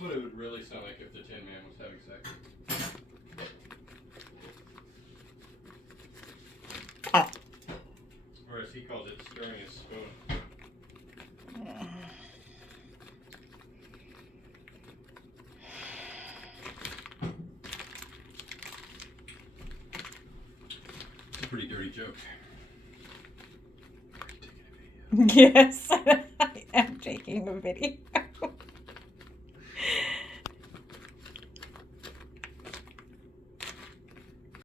That's what it would really sound like if the Tin Man was having sex. Or as he calls it, stirring his spoon. It's a pretty dirty joke. Yes, I am taking a video.